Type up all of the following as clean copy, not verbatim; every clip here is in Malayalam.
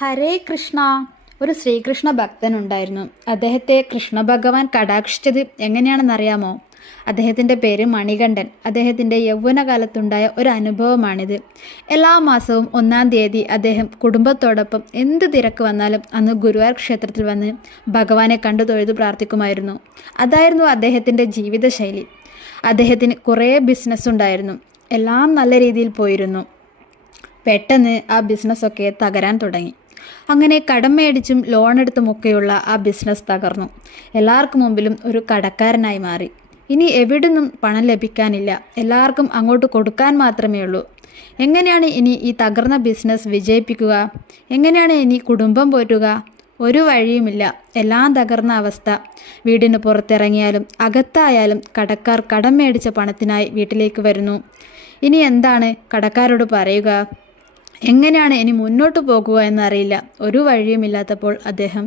ഹരേ കൃഷ്ണ. ഒരു ശ്രീകൃഷ്ണ ഭക്തനുണ്ടായിരുന്നു. അദ്ദേഹത്തെ കൃഷ്ണ ഭഗവാൻ കടാക്ഷിച്ചത് എങ്ങനെയാണെന്നറിയാമോ? അദ്ദേഹത്തിൻ്റെ പേര് മണികണ്ഠൻ. അദ്ദേഹത്തിൻ്റെ യൗവനകാലത്തുണ്ടായ ഒരു അനുഭവമാണിത്. എല്ലാ മാസവും 1-ാം തീയതി അദ്ദേഹം കുടുംബത്തോടൊപ്പം എന്ത് തിരക്ക് വന്നാലും അന്ന് ഗുരുവായൂർ ക്ഷേത്രത്തിൽ വന്ന് ഭഗവാനെ കണ്ടു തൊഴുതു പ്രാർത്ഥിക്കുമായിരുന്നു. അതായിരുന്നു അദ്ദേഹത്തിൻ്റെ ജീവിതശൈലി. അദ്ദേഹത്തിന് കുറേ ബിസിനസ് ഉണ്ടായിരുന്നു. എല്ലാം നല്ല രീതിയിൽ പോയിരുന്നു. പെട്ടെന്ന് ആ ബിസിനസ്സൊക്കെ തകരാൻ തുടങ്ങി. അങ്ങനെ കടം മേടിച്ചും ലോണെടുത്തുമൊക്കെയുള്ള ആ ബിസിനസ് തകർന്നു. എല്ലാവർക്കും മുമ്പിലും ഒരു കടക്കാരനായി മാറി. ഇനി എവിടുന്നും പണം ലഭിക്കാനില്ല. എല്ലാവർക്കും അങ്ങോട്ട് കൊടുക്കാൻ മാത്രമേ ഉള്ളൂ. എങ്ങനെയാണ് ഇനി ഈ തകർന്ന ബിസിനസ് വിജയിപ്പിക്കുക? എങ്ങനെയാണ് ഇനി കുടുംബം പോറ്റുക? ഒരു വഴിയുമില്ല. എല്ലാം തകർന്ന അവസ്ഥ. വീടിന് പുറത്തിറങ്ങിയാലും അകത്തായാലും കടക്കാർ കടം മേടിച്ച പണത്തിനായി വീട്ടിലേക്ക് വരുന്നു. ഇനി എന്താണ് കടക്കാരോട് പറയുക? എങ്ങനെയാണ് ഇനി മുന്നോട്ട് പോകുക എന്നറിയില്ല. ഒരു വഴിയുമില്ലാത്തപ്പോൾ അദ്ദേഹം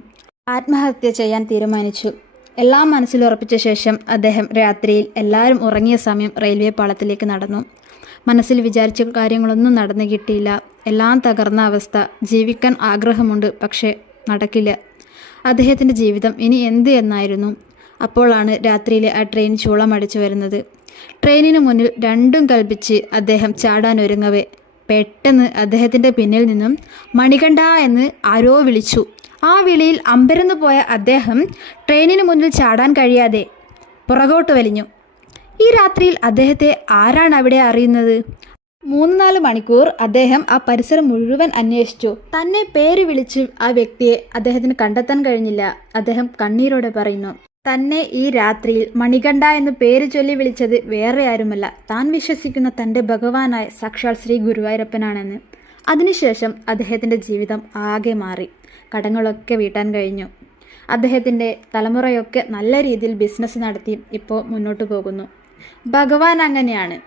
ആത്മഹത്യ ചെയ്യാൻ തീരുമാനിച്ചു. എല്ലാം മനസ്സിലുറപ്പിച്ച ശേഷം അദ്ദേഹം രാത്രിയിൽ എല്ലാവരും ഉറങ്ങിയ സമയം റെയിൽവേ പാളത്തിലേക്ക് നടന്നു. മനസ്സിൽ വിചാരിച്ച കാര്യങ്ങളൊന്നും നടന്നു കിട്ടിയില്ല. എല്ലാം തകർന്ന അവസ്ഥ. ജീവിക്കാൻ ആഗ്രഹമുണ്ട്, പക്ഷേ നടക്കില്ല. അദ്ദേഹത്തിൻ്റെ ജീവിതം ഇനി എന്ത് എന്നായിരുന്നു. അപ്പോഴാണ് രാത്രിയിലെ ആ ട്രെയിൻ ചൂളമടിച്ചു വരുന്നത്. ട്രെയിനിന് മുന്നിൽ രണ്ടും കൽപ്പിച്ച് അദ്ദേഹം ചാടാനൊരുങ്ങവേ പെട്ടെന്ന് അദ്ദേഹത്തിൻ്റെ പിന്നിൽ നിന്നും മണികണ്ഠ എന്ന് ആരോ വിളിച്ചു. ആ വിളിയിൽ അമ്പരന്നു പോയ അദ്ദേഹം ട്രെയിനിന് മുന്നിൽ ചാടാൻ കഴിയാതെ പുറകോട്ട് വലിഞ്ഞു. ഈ രാത്രിയിൽ അദ്ദേഹത്തെ ആരാണ് അവിടെ അറിയുന്നത്? 3-4 മണിക്കൂർ അദ്ദേഹം ആ പരിസരം മുഴുവൻ അന്വേഷിച്ചു. തന്നെ പേര് വിളിച്ച് ആ വ്യക്തിയെ അദ്ദേഹത്തിന് കണ്ടെത്താൻ കഴിഞ്ഞില്ല. അദ്ദേഹം കണ്ണീരോടെ പറയുന്നു, തന്നെ ഈ രാത്രിയിൽ മണികണ്ഠ എന്ന് പേര് ചൊല്ലി വിളിച്ചത് വേറെ ആരുമല്ല, താൻ വിശ്വസിക്കുന്ന തൻ്റെ ഭഗവാനായ സാക്ഷാൽ ശ്രീ ഗുരുവായൂരപ്പനാണെന്ന്. അതിനുശേഷം അദ്ദേഹത്തിൻ്റെ ജീവിതം ആകെ മാറി. കടങ്ങളൊക്കെ വീട്ടാൻ കഴിഞ്ഞു. അദ്ദേഹത്തിൻ്റെ തലമുറയൊക്കെ നല്ല രീതിയിൽ ബിസിനസ് നടത്തി ഇപ്പോൾ മുന്നോട്ട് പോകുന്നു. ഭഗവാൻ അങ്ങനെയാണ്,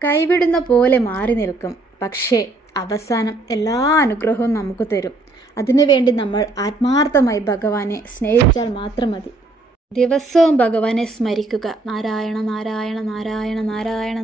കൈവിടുന്ന പോലെ മാറി നിൽക്കും. പക്ഷേ അവസാനം എല്ലാ അനുഗ്രഹവും നമുക്ക് തരും. അതിനുവേണ്ടി നമ്മൾ ആത്മാർത്ഥമായി ഭഗവാനെ സ്നേഹിച്ചാൽ മാത്രം മതി. ദിവസവും ഭഗവാനെ സ്മരിക്കുക. നാരായണ നാരായണ നാരായണ നാരായണ.